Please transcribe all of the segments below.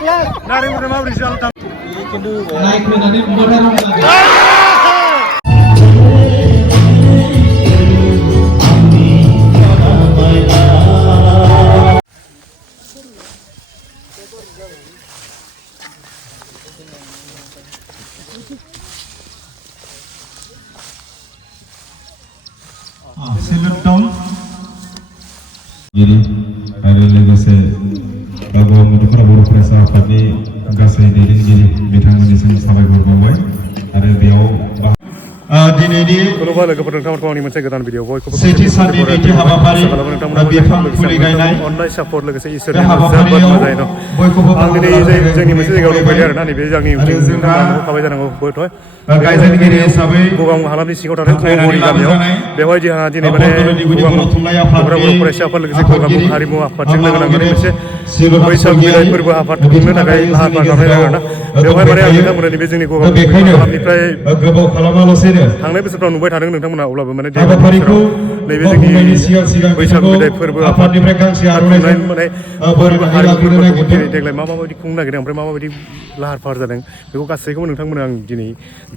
नारेंखलनि माबोरै जानो खिन्थु नायख्रोनानै बुंहरनांगौ आरो लोगोसे बर'फोरा बर' फरायसा आफादनि गासै दैदेनगिरि बिथांमोननिसिम साबायखर बावबाय आरो बेयाव दिनैनि खुलुमबाय लोगोफोर नोंथांमोनखौ आंनि मोनसे गोदान भिडिअ बयखौबो सेथि साननि नैथि हाबाफारि बिफां फुलि गायनाय अननाय सापर्ट लोगोसे इसोरनि बे जोबोद हाबाफारियाव मोजाङै दं बयखौबो आं दिनै जोंनि मोनसे जायगायाव दंफैयो आरोना नैबे आंनि नोंथांमोनहा थाबाय जानांगौ बयथ' गायजेनगिरि हिसाबै गगां हालामनि सिङाव थानाय गग'रि गामियाव बेवहाय जोंहा दिनै माने गगां बर' फरायसा आफाद लोगोसे गगां हारिमु आफादजों लोगो नांनानै मोनसे बैसागु बिदाय फोरबो आफाद खुंनो थाखाय लाहार फाहार खालामनाय जादों आरोना बेवहाय माने आं नोंथांमोना नैबे जोंनि गगां हालामनिफ्राय गोबाव खालामालासेनो थांनाय बोसोरफ्राव नुबाय थादों नोंथांमोना अब्लाबो माने हाबाफारिखौ नैबे जोंनि सिगां बैसागु बिदाय फोरबो आफादनिफ्राय गांसे आर'नाइजों माने बरायनानै लाग्रोनो नागिरदों देग्लाय माबायदि खुंनो नागिरदों ओमफ्राय माबायदि लाहार फाहार जादों बेखौ गासैखौबो नोंथांमोना आं दिनै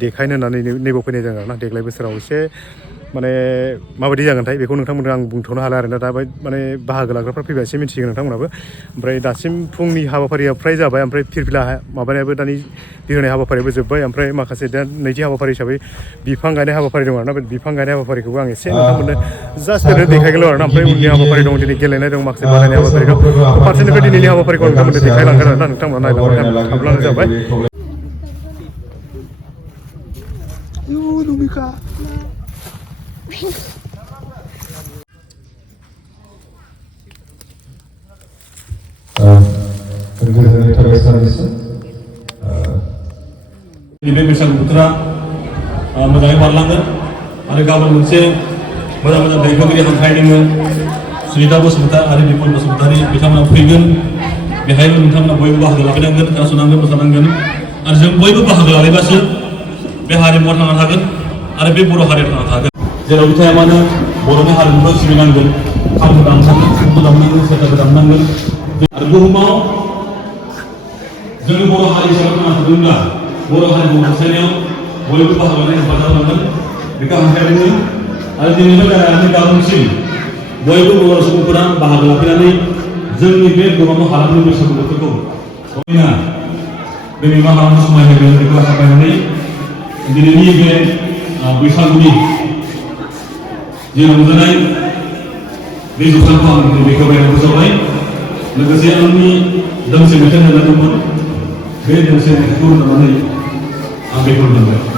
देखायनो होननानै नैबाव फैनाय जादों आरोना देग्लाय बोसोराव एसे माने माबायदि जागोनथाय बेखौ नोंथांमोननो आं बुंथ'नो हाला आरोना दा माने बाहागो लाग्राफ्रा फैबा एसे मिन्थिगोन नोंथांमोनाबो ओमफ्राय दासिम फुंनि हाबाफारिया फ्राय जाबाय ओमफ्राय फिरफिला माबानायाबो दानि बिहोनाय हाबाफारियाबो जोब्बाय ओमफ्राय माखासे दा नैथि हाबाफारि हिसाबै बिफां गायनाय हाबाफारि दं आरोना बे बिफां गायनाय हाबाफारिखौबो आं एसे नोंथांमोननो जास्ट ओरैनो देखायगोन आरोना ओमफ्राय उननि हाबाफारि दं दिनै गेलेनाय दं माखासे बादायनाय हाबाफारि दं फारसेनिफ्राय दिनैनि हाबाफारिखौ नोंथांमोननो देखायलांगोन आरोना नोंथांमोना नायलांबाय थाब्लानो जाबाय गोजोननाय थाबाय सानैसो बे बैसागु बोथोरा मोजाङै बारलांगोन आरो गाबोन मोनसे मोजां मोजां दैदेनगिरि हांख्रायदों सुनिता बसुमतारी आरो बिपुल बसुमतारी बिथांमोना फैगोन बेहायबो नोंथांमोना बयबो बाहागो लाफैनांगोन खोनासंनांगोन मोसानांगोन आरो जों बयबो बाहागो लालायबासो बे हारिमुवा थांना थागोन आरो बे बर' हारिया थांना थागोन जेरावबो थाया मानो बर'नि हारिमुखौ सिबिनांगोन खामखौ दामनांगोन सिफुंखौ दामनांगोन सेरजाखौ दामनांगोन आरो बुहुमाव जोंनि बर' हारि हिसाबै थांना थादोंब्ला बर' हारिखौ अनसायनायाव बयबो बाहागो लानाय हेफाजाब होनांगोन बेखौ हांख्रायदों आरो दिनैनिफ्राय जागायनानै गाबोनसिम बयबो बर' सुबुंफोरा बाहागो लाफैनानै जोंनि बे गगां हालामनि बैसागु बोथोरखौ समायना बे मा खालामनो समाय होगोन बेखौ आसा खालामनानै दिनैनि बे बैसागुनि जे रंजानाय बे जथायखौ आं बेखौ बायनांगौ जाबाय लोगोसे आंनि दोंसे मेथाइ होनांगौमोन बे दोंसे मेथाइखौ होनानै आं बेखौ होनांबाय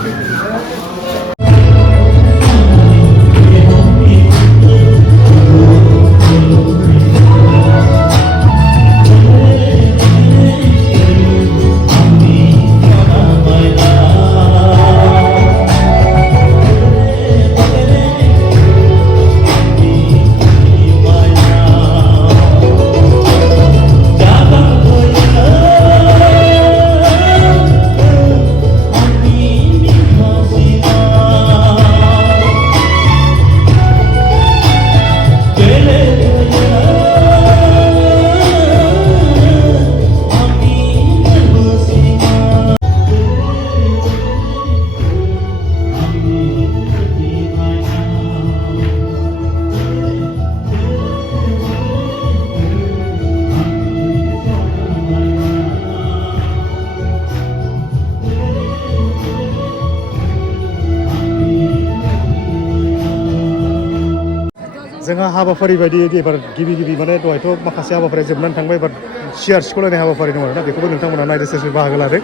जोंहा हाबाफारि बायदि एबार गिबि माने दहायथ' माखासे हाबाफारिया जोबनानै थांबाय एबार सियार सिख'लायनाय हाबाफारि दं आरोना बेखौबो नोंथांमोना नायदो सोर सोर बाहागो लादों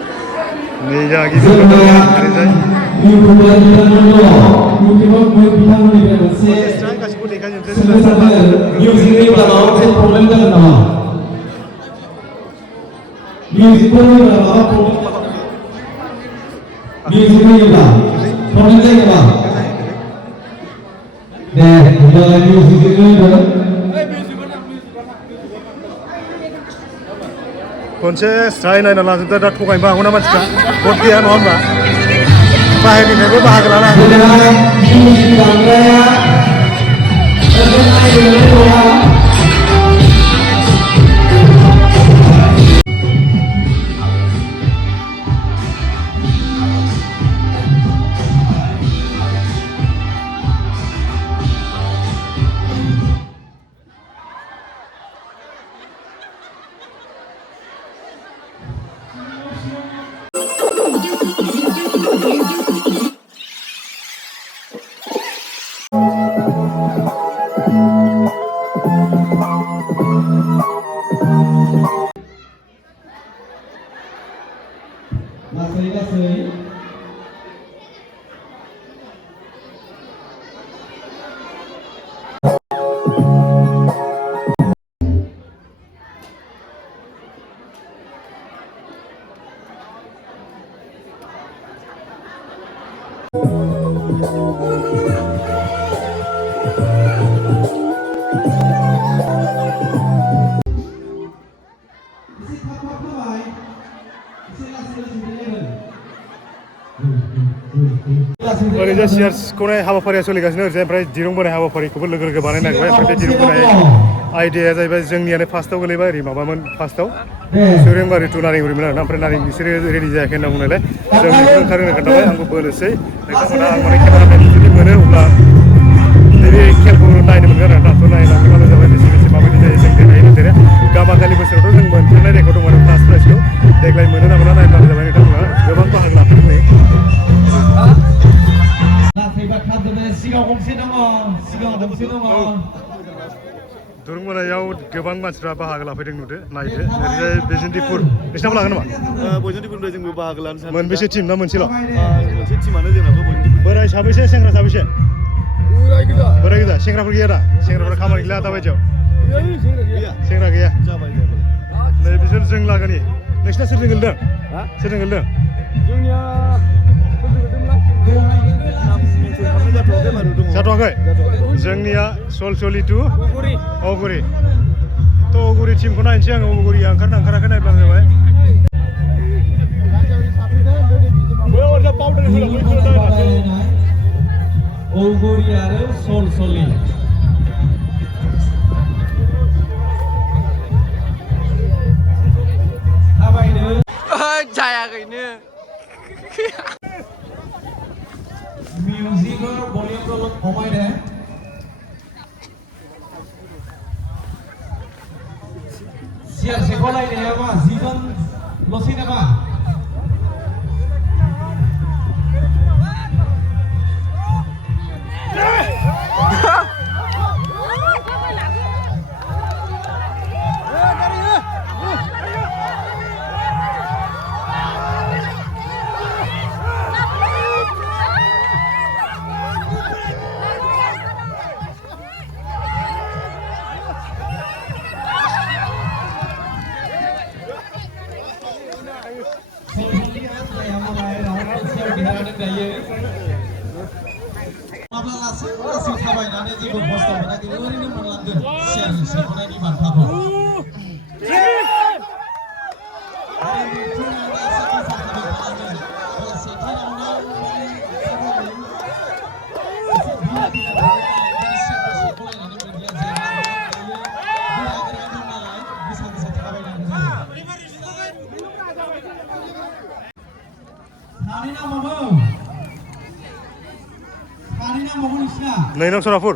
नै जोंहा गिबि गासिबो देखायजोबदों खनसे स्राय नायना लाजोबदो दा थगायनोबो हागौ ना मानसिफ्रा भट गैया नङा होनबा बाहेरनिफ्रायबो बाहागो लानो हागौ ओरैजा सियार्स खौनाय हाबाफारिया सोलिगासिनो ओरैजाय ओमफ्राय दिरुं बोनाय हाबाफारिखौबो लोगो लोगो बानायनो नागिरबाय ओमफ्राय बे दिरुं बोनाय आइडियाया जाहैबाय जोंनियानो फार्स्टआव गोलैबाय ओरै माबामोन फार्स्टआव सुरेंबारि टु नारेंबारिमोन आरोना ओमफ्राय नारें बिसोरो रेडि जायाखै होनना बुंनायलाय जों बेखौनो ओंखारहोनो खोन्थाबाय आंबो बोनोसै नोंथांमोना आं माने केमेरामेन जुदि मोनो अब्ला नैबे खेलखौ नायनो मोनगोन आरो दाथ' नायलांबानो जाबाय बेसे बेसे माबायदि जायो जों देरहायो देरो गामाखालि बोसोरावथ' जों मोनफेरनाय रेकर्ड दं आरो फार्स्ट प्राइजखौ देग्लाय मोनो ना मोना नायब्लानो जाबाय नोंथांमोना गोबां बाहागो लाफैदों नै दुरुं बोनायाव गोबां मानसिफ्रा बाहागो लाफैदों नुदो नायदो ओरैजाय बैजोंदिपुर नोंसिनाबो लागोन नामा बयजोंनिफ्राय जोंबो बाहागो लानो सानदों मोनबेसे टिम ना मोनसेल' मोनसे टिमानो जोंनाबो बयजोंनिफ्राय बोराय साबैसे सेंग्रा साबैसे बोराय गोजा सेंग्राफोर गैया दा सेंग्राफोरा खामानि गैला दा बायदियाव सेंग्रा गैया जाबाय नै बिसोर जों लागोनि नोंसिना सोरजों गेलेदों सोरजों गेलेदों जोंनिया जाथ'वाखै जोंनिया सलसलि टु अगुरि थ' अगुरि टिमखौ नायनोसै आङो अगुरिया ओंखारना ओंखाराखै नायब्लानो जाबाय अगुरि आरो सलसलि थाबायनो जायाखैनो मिउजिकआव भलिउमखौ खमाय दे सियार सेख'लायनाया मा 10 जनल'सै नामा लासै थाबायनानै जेबो खस्थ' मोनाखै ओरैनो मोनलांगोन सियार सेख'नायनि बान्थाखौ नै नों सनापुर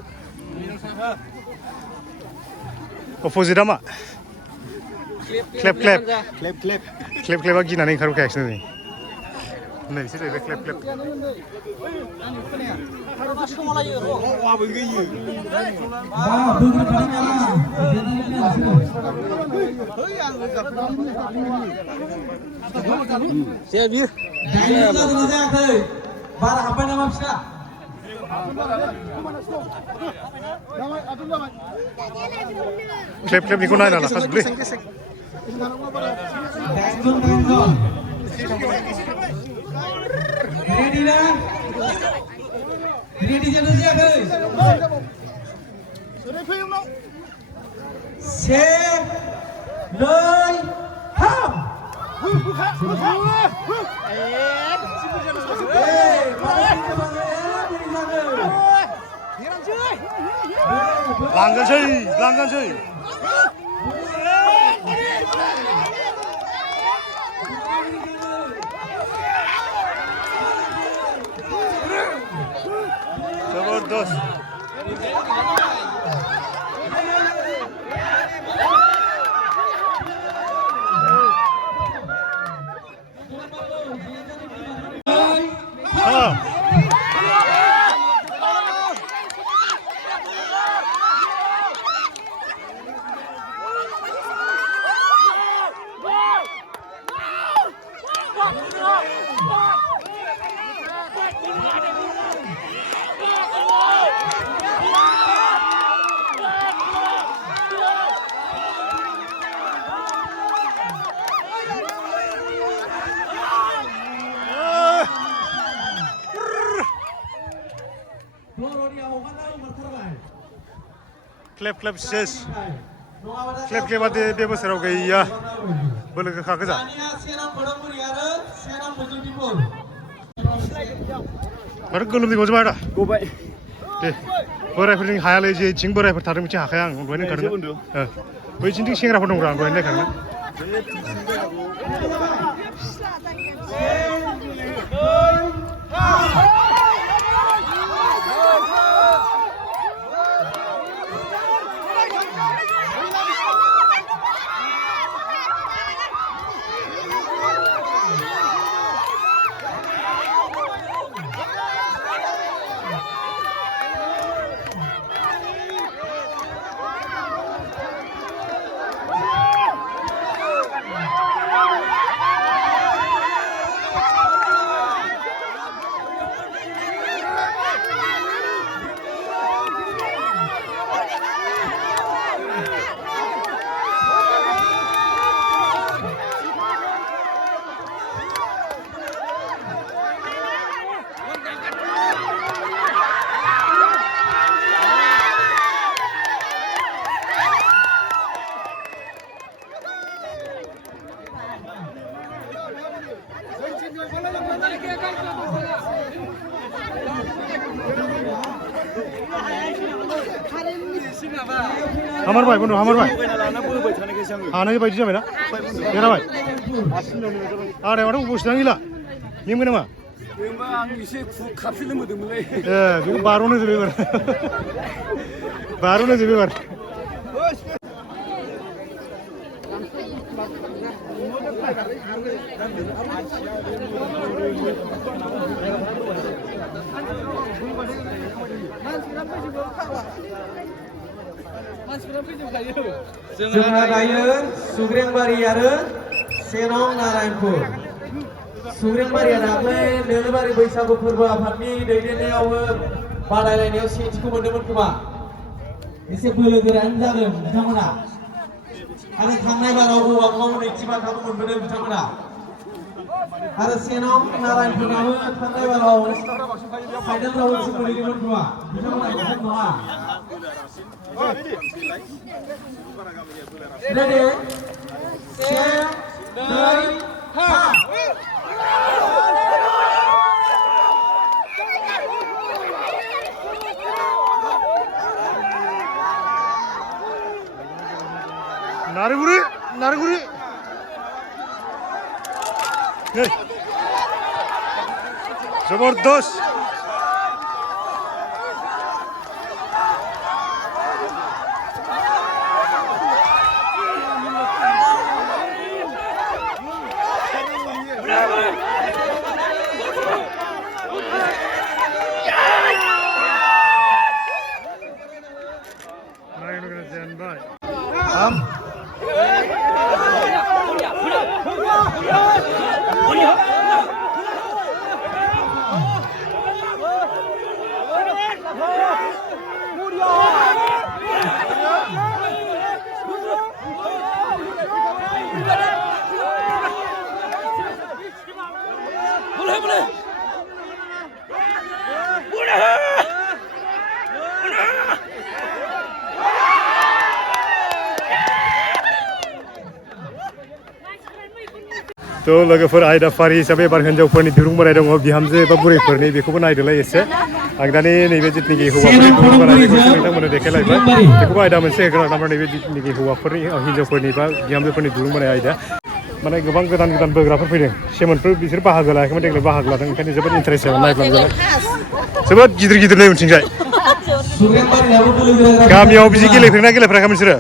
अपोजिटआ मा क्लेप क्लेप क्लेप क्लेपआ गिनानै ओंखारबोखायाखिसै नै नै बिसोर जाहैबाय क्लेप क्लेप बारा हाबबाय नामा फिसा क्लेप क्लेपनिखौ नायना लाखाजोबलै रेडि ना रेडि जादों जायाखै से नै थाम लांगोनसै जबरदस्त बर'निया हगारना हगारथारबाय क्लेब क्लेब सेस क्लेब क्लेबा बे बोसोराव गैया बोलो गोखा गोजा दानिया सेनाम बड'मुरि आरो सेनाम बजौदिपुर माथो गोलोमदै गजोबा दा गबाय दे बोरायफोरजों हायालै जेथिं बोरायफोर थादों मिथिं हाखाया आं दहाय नायखादों बैथिंथिं सेंग्राफोर दंब्रा आं दहाय नायखादों हामारबाय बन्धु हामारबाय हानाय बायदि जाबायना देराबाय आदाया माथो उपस्थित गैला मेंबाय नामा आं एसे खाबसिन लोंबोदोंमोनलै ए बेखौ बार'नो जोबो एबार बार'नो जोबो एबार जोंहा दायो सुग्रेंबारि आरो सेनं नारायणपुर सुग्रेंबारिया दाख्लै नोलोबारि बैसागु फोरबो आफादनि दैदेननायावबो बादायलायनायाव सेथिखौ मोनदोंमोन खोमा एसे बोलो गोरायानो जादों बिथांमोना आरो थांनाय बाराव हौवाफ्राव नैथि बान्थाखौ मोनबोदों बिथांमोना आरो सेनं नारायणपुराबो थांनाय बाराव फाइनाल राउन्डसिम मोनहैदोंमोन खोमा बिथांमोना खम नङा Ready? Set, 2, 3 नारेगुरी नारेगुरी जबरदस्त तो लोगोफोर आयदाफारि हिसाबै एबार हिन्जावफोरनि दिरुं बोनाय दङ बिहामजो एबा बुरैफोरनि बेखौबो नायदोलाय एसे आं दानि नैबे जिथुनिखि हौवाफोरनि दिरुं बोनाय बेखौसो नोंथांमोननो देखायलायबाय बेखौबो आयदा मोनसे होगोन नामा नैबे जिथुनिखि हौवाफोरनि हिन्जावफोरनि बा बिहामजोफोरनि दिरुं बोनाय आयदा माने गोबां गोदान गोदान बोग्राफोर फैदों सेमोनफोर बिसोर बाहागो लायाखैमोन देग्लाय बाहागो लादों ओंखायनो जोबोद इन्टारेस्ट जागोन नायब्लानो जाबाय जोबोद गिदिर गिदिर नै उनथिंजाय गामियाव बिदि गेलेफेरना गेलेफेराखै नोंसोरो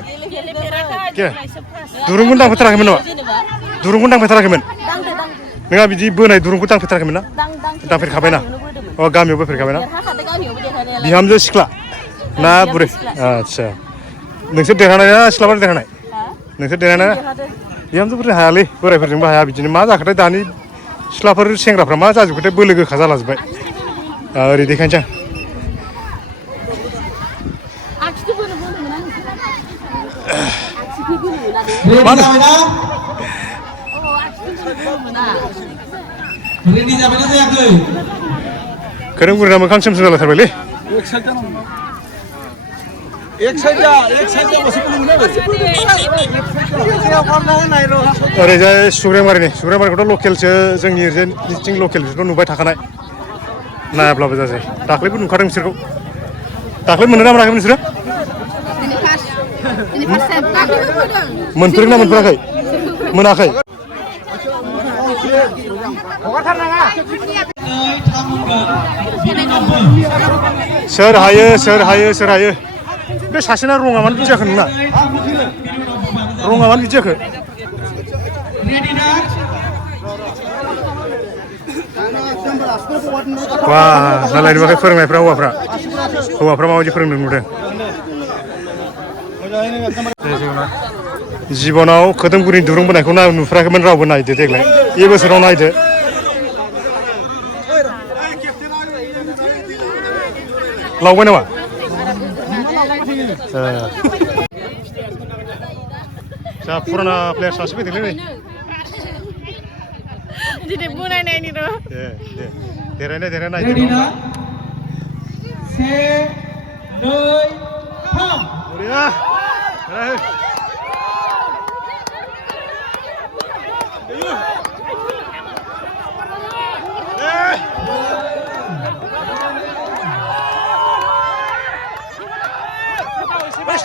दुरुंखौनो दांफेरथाराखैमोन नामा दुरुंखौनो दांफेरथाराखैमोन नोंहा बिदि बोनाय दुरुंखौ दांफेरथाराखैमोन ना दांफेरखाबायना अ गामियाव बोफेरखाबायना बिहामजो सिख्ला ना बुरै आदसा नोंसोर देरहानाय ना सिख्लाफोर देरहानाय नोंसोर देरहानाय बिहामजोफोरजों हायालै बोरायफोरजोंबो हाया बिदिनो मा जाखोथाय दानि सिख्लाफोर सेंग्राफ्रा मा जाजोबखोथाय बोलो गोखा जालाजोब्बाय ओरै देखायनोसै खोरोंगुरिना मोखां सोम सोम जालायथारबायलै एक साइड जा बस ओरैजाय सुग्रेमारिखौथ' लकेलसो जोंनि ओरैजाय लकेल बिसोरखौ नुबाय थाखानाय नायाब्लाबो जासै दाख्लैबो नुखादों बिसोरखौ दाख्लै मोननो ना मोनाखै नोंसोरो मोनफेरदों ना मोनफेराखै मोनाखै सोर हायो बे सासेना रङा मानो बिदि जाखो नोंना रङा मानो बिदि जाखो बा नालाय नुवाखै फोरोंनायफ्रा हौवाफ्रा माबायदि फोरोंदों नुदों जिबनाव खोदोमगुरिनि दुरुं बोनायखौ नुफेराखैमोन रावबो नायदो देग्लाय बे बोसोराव नायदो लावबाय नामा जा फुराना प्लेयार सासे फैदोंलै नै दिनै बनायनायनि र' देरायनाय से 2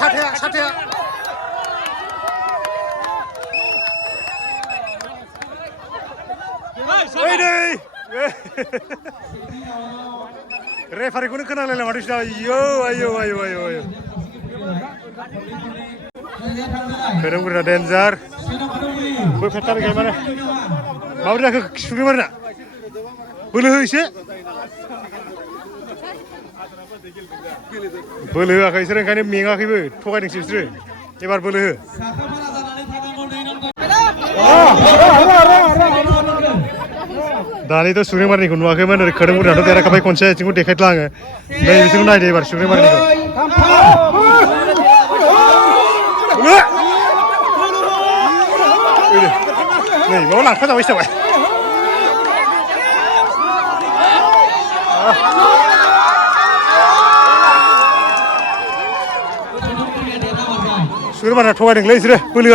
साथाया रेफारिखौनो खोनालायला माथो बिसोरना आयौ खोदोमगुरिना डेन्जार बै फेटारिखाय माने माबोरै जाखो सुग्रेमारिना बोलो हो एसे बोलो होआखै बिसोर ओंखायनो मेङाखैबो थगायदोंसो बिसोरो एबार बोलो हो दानिथ' सुग्रेमारिनिखौ नुवाखैमोन ओरै खोदोमगुरिनाथ' देरहाखाबाय खनसे आथिंखौ देखायद्ला आङो नै बिसोरखौ नायदो एबार सुग्रेमारिनिखौ नै माबा लांफाजाबायसो जाबाय सुग्रेमारिना थगायदोंलै बिसोरो बोलो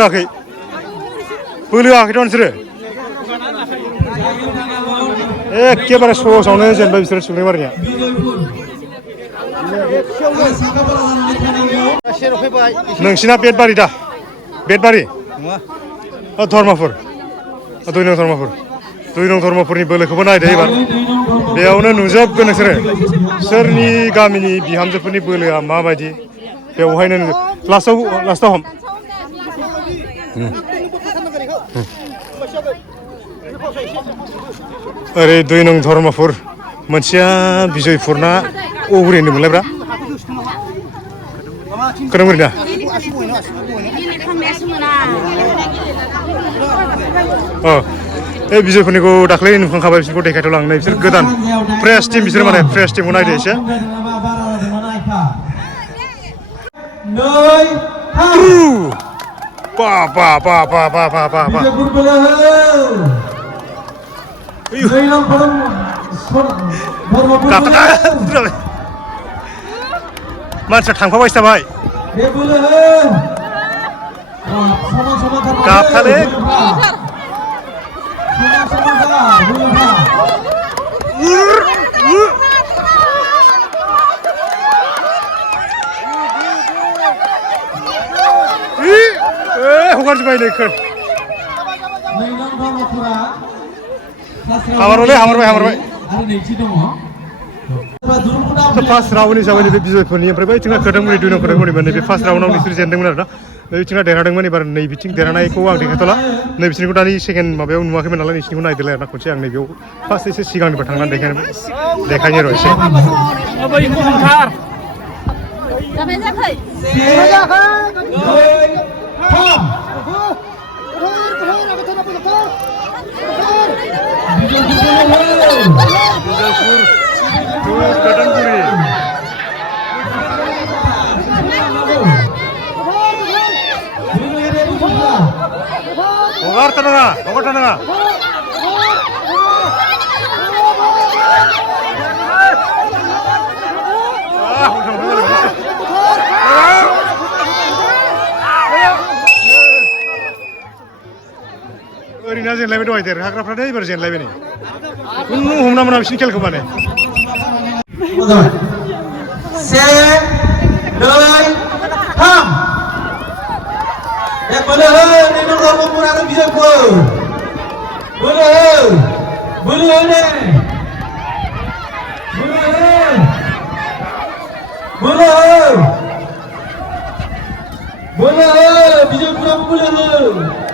होआखैथ' नोंसोरो एखेबारे सहसावनो जेनबाय बिसोरो सुग्रेमारिनिया नोंसिना बेटबारि दा बेटबारि धर्मपुर 2 नं धर्मपुरनि बोलोखौबो नायदो एबार बेयावनो नुजोबगोन नोंसोरो सोरनि गामिनि बिहामजोफोरनि बोलोआ माबायदि बेवहायनो लास्टाव हम ओरै 2 नं धर्मपुर मोनसेया बिजयपुर ना अगुरि होनदोंमोनलायब्रा खोदोमगुरिना ए बिजयपुरनिखौ दाख्लै नुखांखाबाय बिसोरखौ देखायथ'ला आं नै बिसोर गोदान फ्रेश टिम बिसोर माने फ्रेश टिमखौ नायदो एसे मानसिया थांफाबायसो जाबाय गाबथालै हगारजोब्बाय नै हामारबाय फार्स्ट राउन्ड हिसाबै नैबे बिजयपुरनि ओमफ्राय बैथिंना खोदोमगुरि 2 नं खोदोमगुरिमोन नैबे फार्स्ट राउन्डआव बिसोर जेनदोंमोन आरोना नैबिथिंना देरहादोंमोन एबार नै बिथिं देरहानायखौ आं देखायथ'ला नै बिसोरनिखौ दानि सेकेन्ड माबायाव नुवाखैमोन नालाय नोंसिनिखौ नायदोलाय आरोना खनसे आं नैबेयाव फार्स्ट एसे सिगांनिफ्राय थांनानै देखायनो र' एसे खोदोमगुरि हगारथारनाङा जेनलायबाय दहाय देरहाग्राफ्रानो एबार जेनलायबाय नै खुनु हमना मोना बिसिनि खेलखौ माने से नै थाम एक बोलो हो नैनो ब्रह्मपुर आरो बिजयपुर बोलो हो बोलो हो ने बोलो हो बोलो हो बोलो हो बिजयपुराव बोलो हो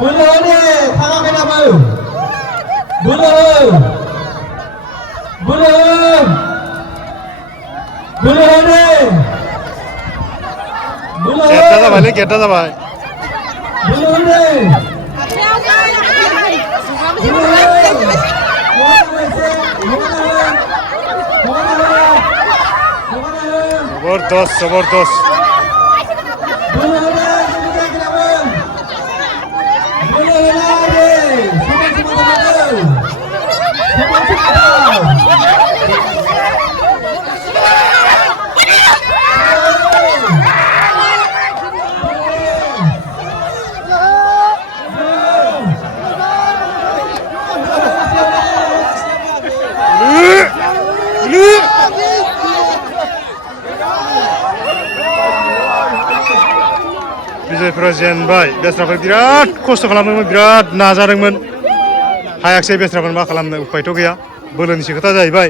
बोलो हो ने थाङाखै दाबो बोलो हो बोलो हो बोलो हो ने बोलो हो गेटा जाबायलै गेटा जाबाय बोलो हो ने जबरदस्त जबरदस्त बिजयपुरा जेनबाय बेस्राफोर बिराद खस्थ' खालामदोंमोन बिराद नाजादोंमोन हायाखसै बेस्राफोर मा खालामनो उपायथ' गैया बोलोनिसो खोथा जाहैबाय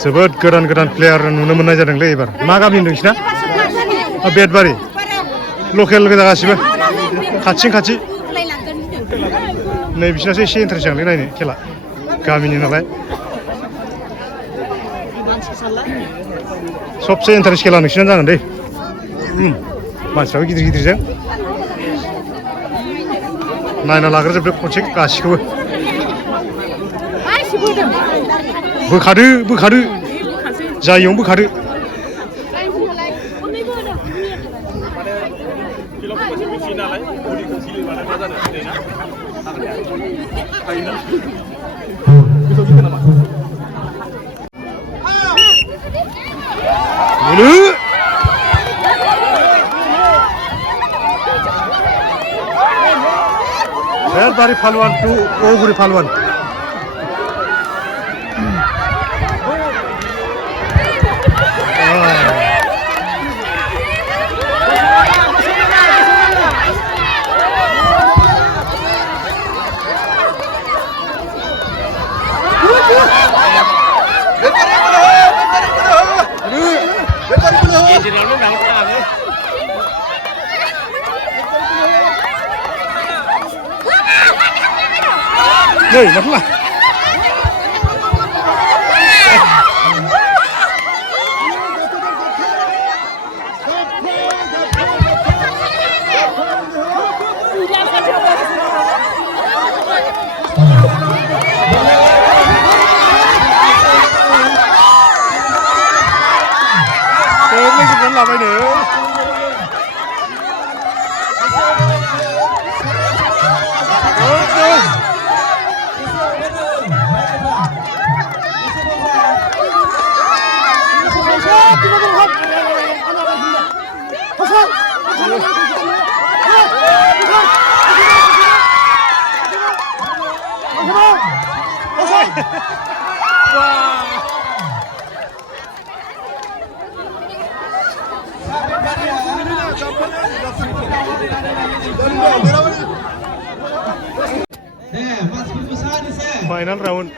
जोबोद गोदान गोदान प्लेयार नुनो मोननाय जादोंलै एबार मा गामि नोंसिना बेदबारि लकेल गोजा गासिबो खाथि खाथि नै बिसिनासो एसे इन्टारेस्ट जागोनलै नायनो खेला गामिनि नालाय सबसे इन्टारेस्ट खेला नोंसिना जागोन दे मानसिफ्राबो गिदिर गिदिरजों नायना लाग्रोजोबदो खनसे गासिखौबो बोखादो बोखादो जायियावनो बोखादो बेदबारि फालवान to औगुरि फालवान Đây, mất là vẫn là vậy nữa. Final round.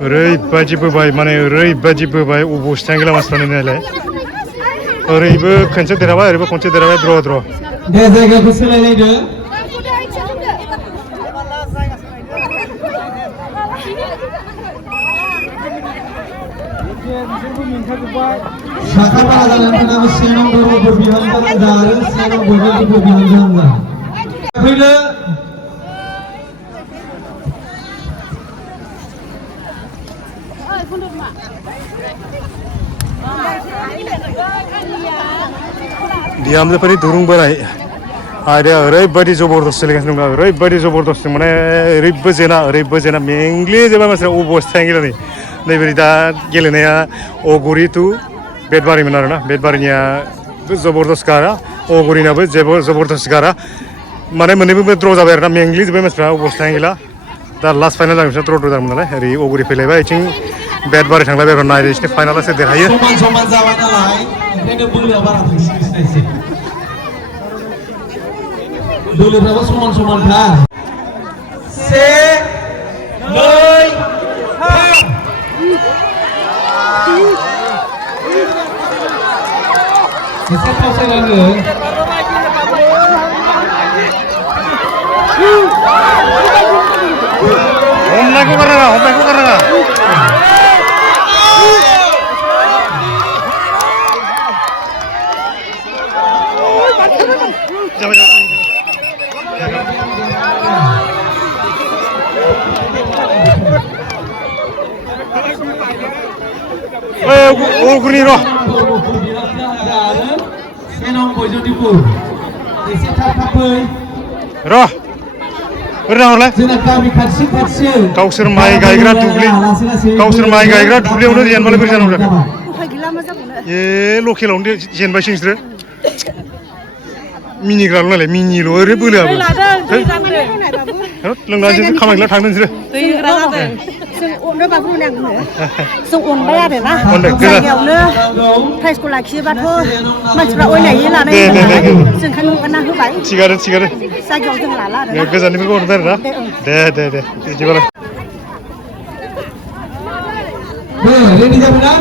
ओरैबायदि बोबाय माने ओरैबायदि बोबाय अबस्थायानो गैला मानसिफ्रानो नायलाय ओरैबो खनसे देरहाबाय ओरैबो खनसे देरहाबाय द्र दे जायगाखौ सोलायलायदो साखा बारा जानानै थानाय सेनाव दरबो बिहामजो हानजा आरो सेनाव बयनिबो बिहामजो हानजा फैदो बिहामजोफोरनि दुरुं बोनाय आयदाया ओरैबायदि जबरदस्त सोलिगासिनो दं ओरैबायदि जबरदस्त माने ओरैबो जेना मेंग्लिजोबा मानसिफ्रा अबस्थायानो गैला नैबे दा गेलेनाया अगुरि टु बेटबारिमोन आरोना बेटबारिनिया जबरदस्त गारा अगुरिनाबो जेबो जबरदस्त गारा माने मोननैबो द्र जाबाय आरोना मेंग्लिजोब्बाय मानसिफ्रा अबस्थायानो गैला दा लास्ट फाइनाल जागोन बिसोर द्र जागोन नालाय ओरै अगुरि फैलायबाय बिथिं बेटबारि थांलायबाय आरो नायदो बिसोरनि फाइनाला सोर देरहायो समान जाबाय नालाय ओंखायनो बोलोआ बारा थांसिननायसै बोलोफ्राबो समानखा 1 2 3 एसे फावसायनांगो हमनायखौ गारनाङा अगुरि र' गावसोर माइ गायग्रा दुब्लियावनो जेनबालाय बोरै जानांगौ जाखो ए लकेलावनो जेनबायसो नोंसोरो मिनिग्राल' नालाय मिनिल' ओरै बोलोआबो लोंनानैसो खामानि गैला थांदों नोंसोरो जों अनबाय आरोना जायगायावनो प्राइजखौ लाखियोबाथ' मानसिफ्रा अयनायै लानाय जों ओंखायनो हगारना होबाय थिगानो जायगायाव जों लाला आरोना गोजाननिफ्राय हरदों आरोना दे बिदिबालाय रेडि जाबायना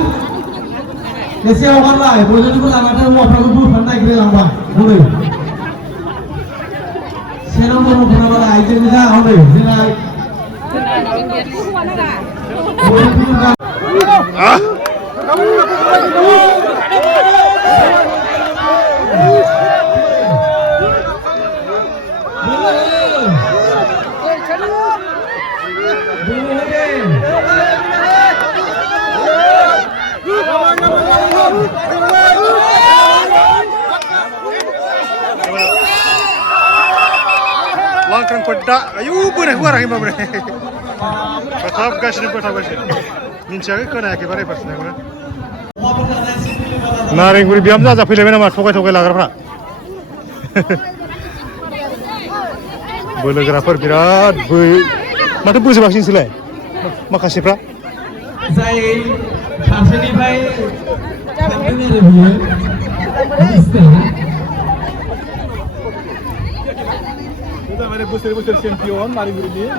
एसे हगारलाय बयनिबो लानानै हौवाफ्राबो बोफानो नागिरलांबाय हनै सेनाव दङ बारा आइजो गोजा हनै जोंना Langkrang pedak, ayo bener barang ini bener. Bertahap minciakai kena akibatnya pasnya bener. Narengguri biam saja filmnya nama tokai lagarnya. Bolegrapher birat, mata busi vaksin silai. Makasih pra. Saya karsini bayi, kampungnya lebih. Booster champion mari beri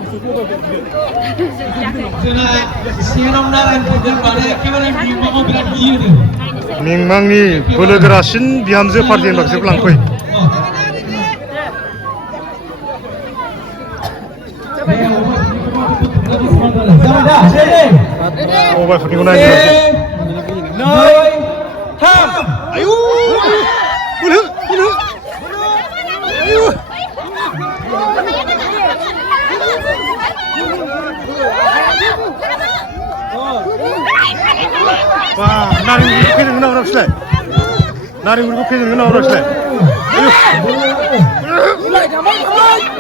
Mingmangni bolegrasin bihamzo partai maksud langkoi. Oh, baik, आयु बोलो बोलो आयु wah naring guruk फेजेनगोन ना उरावसैलाय नारें गुरुखौ फेजेनगोन ना उरावसैलाय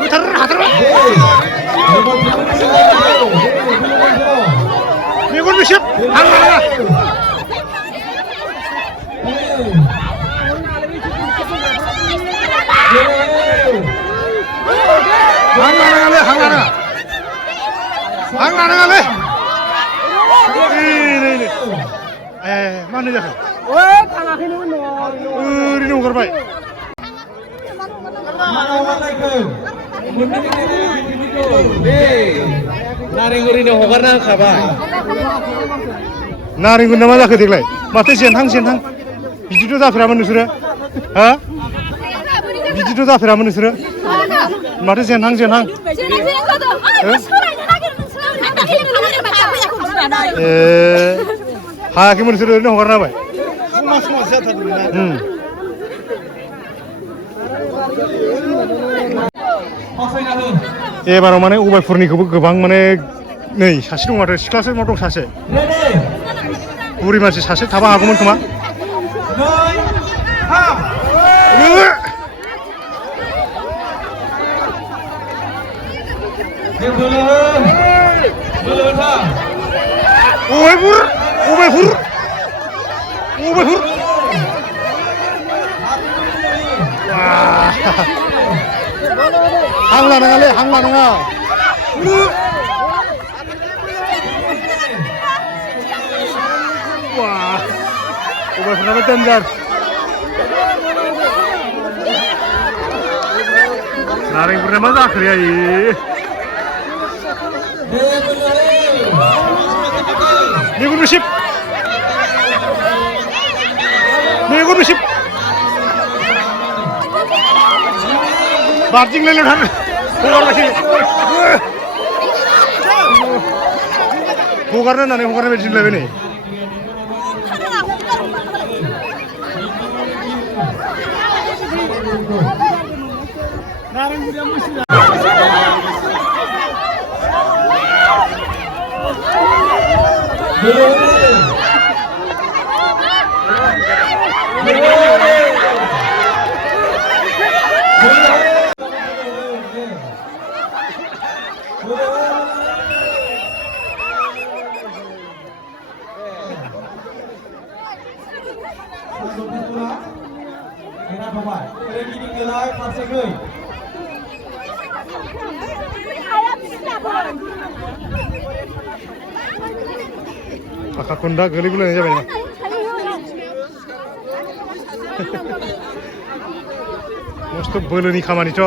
बुथार हाथारबाय मेगन बेसेब हां लानाङा हां लानाङालै हां लानाङा हां लानाङालै नै मा होननाय जाखो ओरैनो हगारबाय नारेंगुरिनो हगारना होखाबाय नारेंगुरिना मा जाखो देग्लाय माथो जेनहां बिदिथ' जाफेरामोन नोंसोरो हा बिदिथ' जाफेरामोन नोंसोरो माथो जेनहां हायाखैमोन नोंसोरो ओरैनो हगारना होबाय एबाराव माने उबायपुरनिखौबो गोबां माने नै सासे दं माथो सिख्लासो मा दं सासे बुरि मानसि सासे थाबा हागौमोन खोमा उबायपुर हां लानाङालै हां लानाङा उबायपुराबो डेन्जार नारेंगुरिना मा जाखोलै आयै मेगन बेसेब बारदिंलायनाय थाङो हगारनो होननानै हगारनाय बायदि होनलायबाय नै Akak kunda geli bulan aja banyak. Mesti boleh nih kamar itu.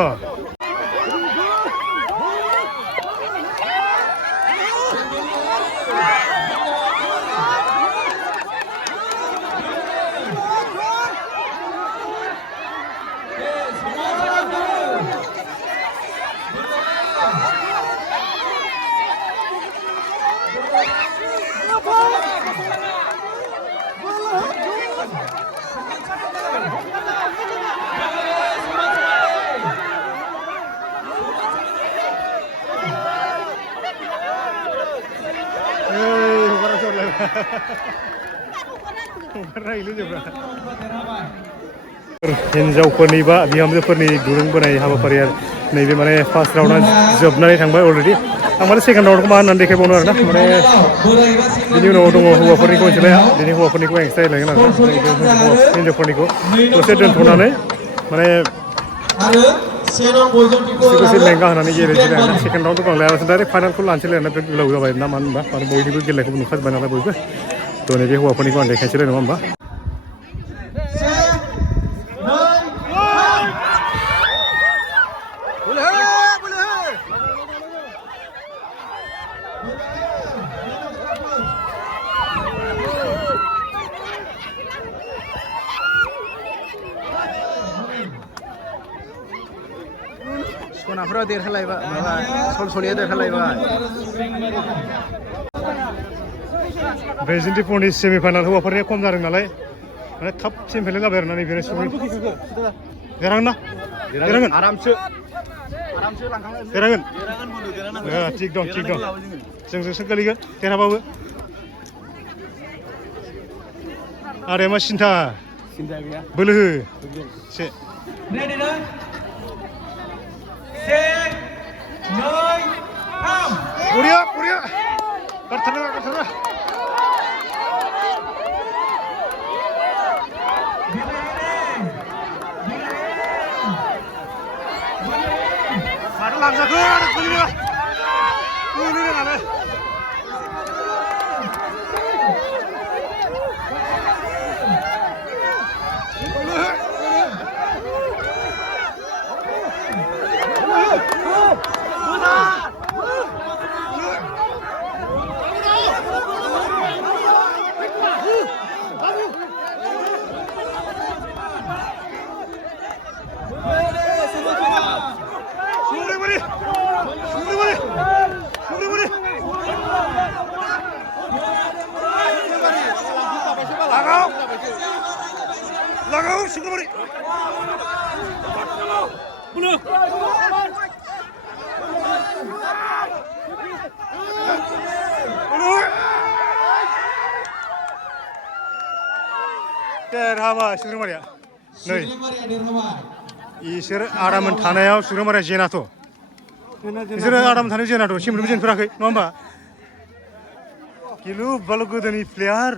हिन्जावफोरनि बा बिहामजोफोरनि दुरुं बोनाय हाबाफारिया नैबे माने फार्स्ट राउन्डआ जोबनानै थांबाय अलरेडि आं माने सेकेन्ड राउन्डखौ मा होननानै देखायबावनो आरोना माने बिनि उनाव दङ हौवाफोरनिखौ मिथिलाया दिनै हौवाफोरनिखौ एक्सट्रा रायलायगोन आरो हिन्जावफोरनिखौ दसे दोनथ'नानै माने दसे लेंगा होनानै गेलेनोसै आरोना सेकेन्ड राउन्डखौ आं लायालासिनो डाइरेक्ट फाइनालखौ लानोसैलाय होनना बिराद गोलाव जाबाय ना मानो होनबा माने बयनिबो गेलेनायखौबो नुखाजोब्बाय नालाय बयबो थ' नैबे हौवाफोरनिखौ आं देखायनोसैलाय नङा होमबा सनाफोरा देरहालायबाय माबा सलसलिया देरहालायबाय ब्रैजिन्थिफोरनि सेमिफाइनाल हौवाफोरनिया खम जादों नालाय माने थाब चेम्पियन जाबाय आरोना नैबे सुग्रें देरहागोन ना देरहागोन आरामसो लांखांगोन देरहागोन थिग दं जोंसो गोलैगोन देरहाबाबो आरो मा सिन्था बोलो हो एसे Ready na? Se, noi, ham. बरिया गारथारना माथो लांजाखो आरो गोलैनो रोङालै लगाओ सुग्राबारि देरहाबाय सुग्राबारिया नै इसोर आदामोन थानायाव सुग्राबारिया जेनाथ' इसोरो आदामोन थानायाव जेनाथ' सिमबोलबो जेनफेराखै नङा होमबा गिलु बालु गोदोनि प्लेयार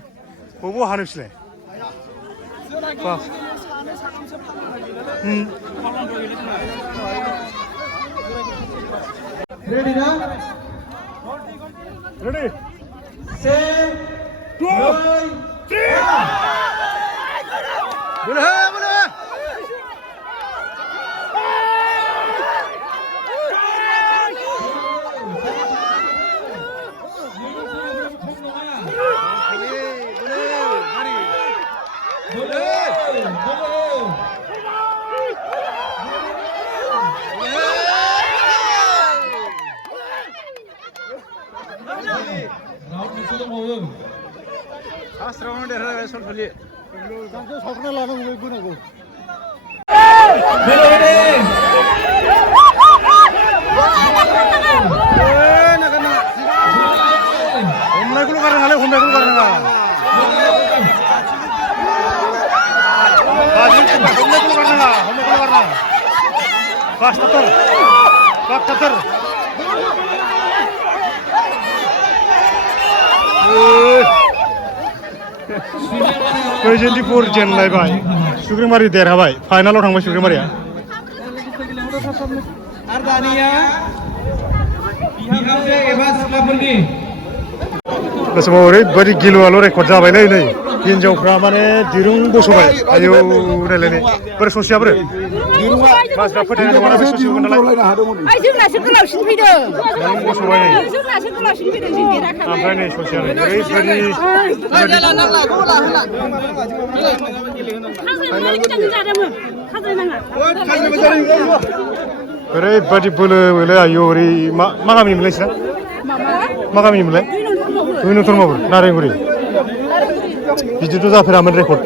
बबाव हानो बिसोरलाय Ready na? Ready? Se, noi, ham. boleh Asrawana derhabaय Solfali गांसो सावरना लानांगौ गोनांगौ हमनायखौल' गारनाङालै हमनायखौल' गारनाङा हमनायखौल' गारनाङा बास थाथार ट्वेन्टिफोर जेनलायबाय सुग्रेंबारि देरहाबाय फाइनालाव थांबाय सुग्रेंबारिया आरो दानिया बिहामजो एबा सिख्लाफोरनि बे समाव ओरैबायदि गिलुआल' रेकर्ड जाबायलै नै हिन्जावफ्रा माने दिरुं बसबाय आयौ रायलायनाय बोरै ससेया बोरै मानसिफ्रा फोथायनाय नङाना बे ससेखौ नालाय जोंनासो गोलावसिन फैदों दिरुं बसबाय नै जोंनासो गोलावसिन फैदों जों देराखै ओमफ्राय नै ससेयानो ओरैबायदि ओरैबायदि बोलो आयौ ओरै मा गामिनिमोनलाय नोंसिना मा गामिनिमोनलाय धर्मपुर नारेंगुरि बिदिथ' जाफेरामोन रेकर्ड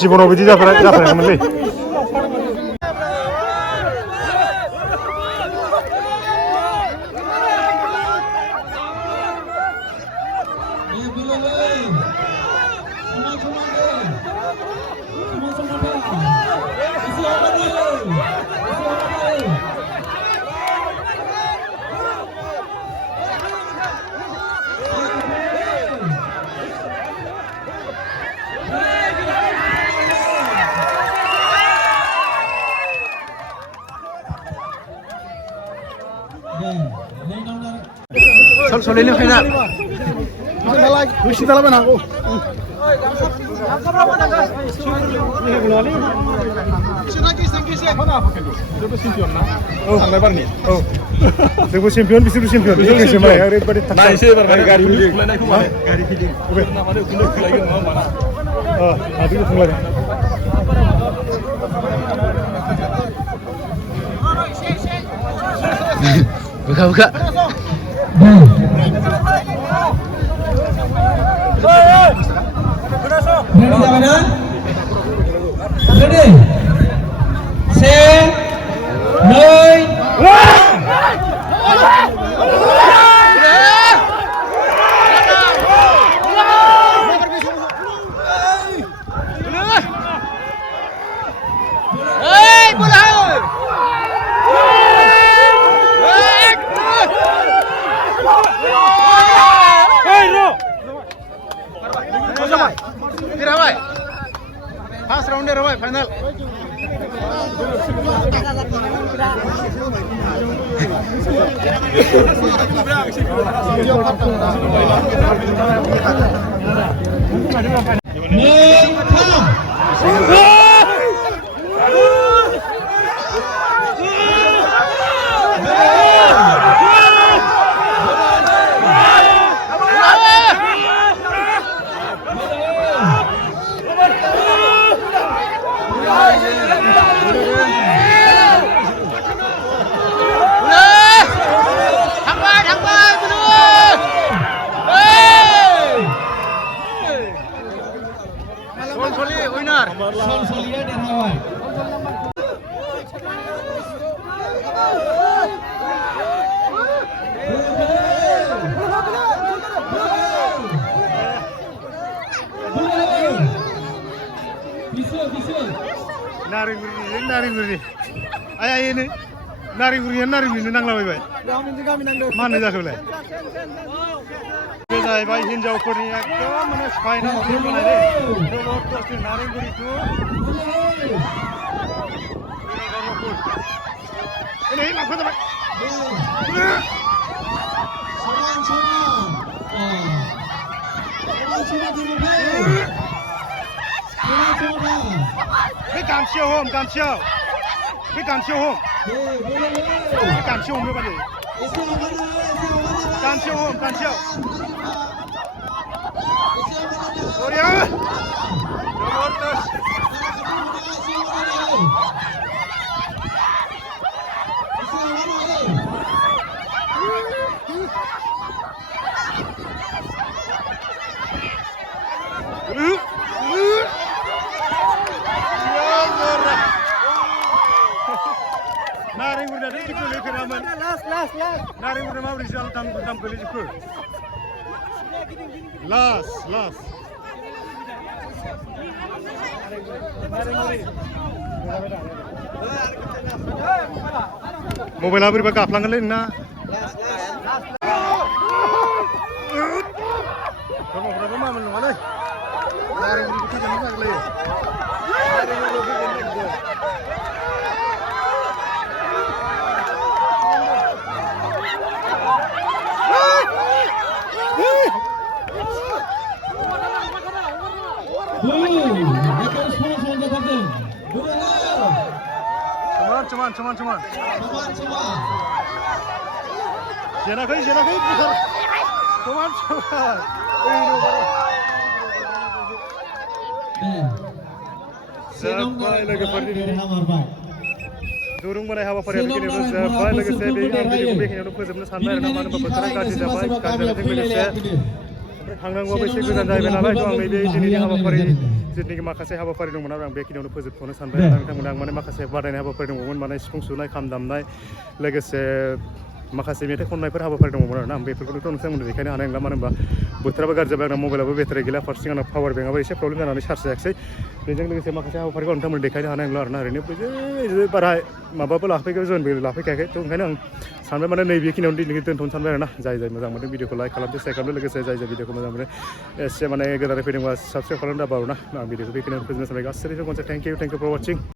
जिबनाव बिदि जाफेराखैमोनलै Solfali final Wis dalam aku जोंबो चेम्पियन बिसोरबो चेम्पियन लोगोसे मालाय ओरैबायदि नायसै एबार गारि फिदिंलायनायखौ माने गारि फिदिं ना माने उखुन्दै खुलायगोन नङा होमबा आदिखौ खुंलायगोन buka Ready, फाइनाल Solsolia देरहाबाय नारेंगुरि आया एनो नारेंगुरिनो नांलाबायबाय मा होनो जाखोलाय बे जाहैबाय हिनजावफोरनि एकदम माने फाइनाल टिम बानायदे जबरदस्ति नारेंगुरि टु नै लांफा जाबाय बे गामसेयाव हम गामसेयाव बे गामसेयाव हम बे गामसेयाव हमनो बादि गामसेयाव हम गामसेयाव बरिया जबरदस्त नारेंगुरिया दै गोलैफेरामोन नारेंगुरिया माबोरै दाम गोलैजोबखो लास्ट मबाइला बोरैबा गाफ्लांगोनलै नोंना दङफ्राबो मामोन नङालै नारेंगुरिखौ फैगोन नागिरलायो cuman jenakai putar cuman sampai lagi pergi durung mana हाबाफारिया begini sampai lagi saya begini फोजोबनो सानबाय आरो ना मानो होनबा बोथोरा गाज्रि जाबाय गाज्रिजों लोगोसे थांनांगौबो एसे गोजान जाहैबाय नालाय थ' आं नैबे दिनैनि हाबाफारि जितुनिखि माखासे हाबाफारि दंमोन आरो आं बेखिनियावनो फोजोबथ'नो सानबाय आरो नोंथांमोना आं माने माखासे बादायनाय हाबाफारि दंमोन माने सिफुं सुनाय खाम दामनाय लोगोसे माखासे मेथाइ खननायफोर हाबाफारि दंमोन आरो ना आं बेफोरखौथ' नोंथांमोननो देखायनो हानाय नंला मानो होनबा बोथोराबो गाज्रि जाबाय आंना मबाइलाबो बेटारि गैला फारसेथिं आंना पावार बेंकआबो एसे प्रब्लेम जानानै चार्ज जायाखिसै बेजों लोगोसे माखासे हाबाफारिखौ नोंथांमोननो देखायनो हानाय नंला आरो ना ओरैनो बारा माबाबो लाफैखाय जयनबो लाफैखायाखै थ' ओंखायनो आं सानबाय माने नैबेखिनियावनो दिनै दोनथ'नो सानबाय आरो ना जाय मोजां मोनदों भिडिअखौ लाइक खालामदो शेयार खालामदो लोगोसे जाय भिडिअखौ मोजां मोनो एसे माने गोदानै फैदोंबा साबस्क्राइब खालामनो दाबाव ना आं भिडिअखौ बेखिनियावनो फोजोबनो सानबाय गासैबो खनसे थेंक इउ फर वाचिं